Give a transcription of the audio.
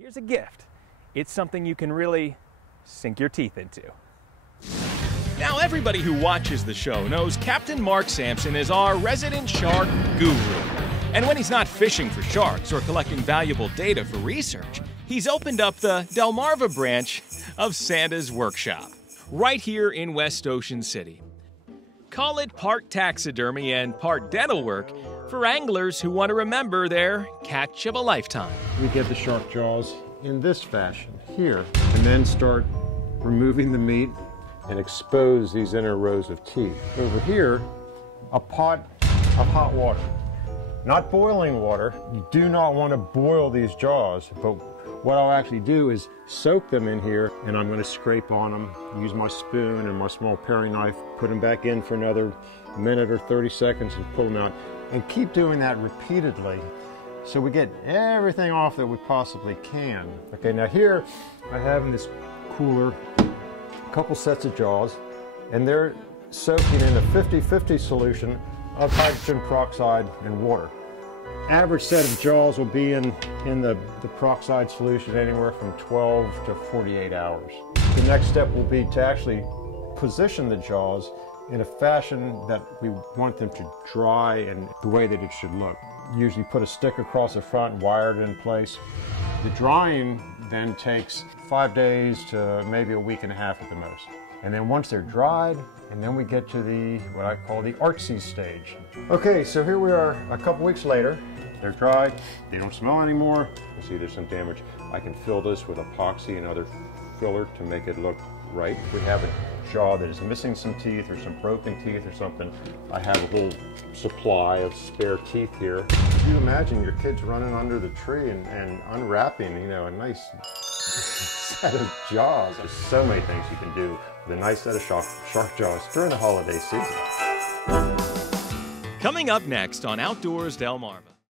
Here's a gift. It's something you can really sink your teeth into. Now, everybody who watches the show knows Captain Mark Sampson is our resident shark guru. And when he's not fishing for sharks or collecting valuable data for research, he's opened up the Delmarva branch of Santa's workshop, right here in West Ocean City. Call it part taxidermy and part dental work for anglers who want to remember their catch of a lifetime. We get the shark jaws in this fashion here, and then start removing the meat and expose these inner rows of teeth. Over here, a pot of hot water. Not boiling water. You do not want to boil these jaws, but what I'll actually do is soak them in here, and I'm going to scrape on them, use my spoon and my small paring knife, put them back in for another minute or 30 seconds and pull them out, and keep doing that repeatedly so we get everything off that we possibly can. Okay, now here I have in this cooler a couple sets of jaws, and they're soaking in a 50-50 solution of hydrogen peroxide and water. Average set of jaws will be in the peroxide solution anywhere from 12 to 48 hours. The next step will be to actually position the jaws in a fashion that we want them to dry and the way that it should look. Usually put a stick across the front and wire it in place. The drying then takes 5 days to maybe a week and a half at the most. And then once they're dried, and then we get to the, what I call the artsy stage. Okay, so here we are a couple weeks later. They're dried, they don't smell anymore. You see there's some damage. I can fill this with epoxy and other filler to make it look right. If we have a jaw that is missing some teeth or some broken teeth or something, I have a whole supply of spare teeth here. Can you imagine your kids running under the tree and unwrapping, you know, a nice set of jaws? There's so many things you can do with a nice set of shark jaws during the holiday season. Coming up next on Outdoors Delmarva.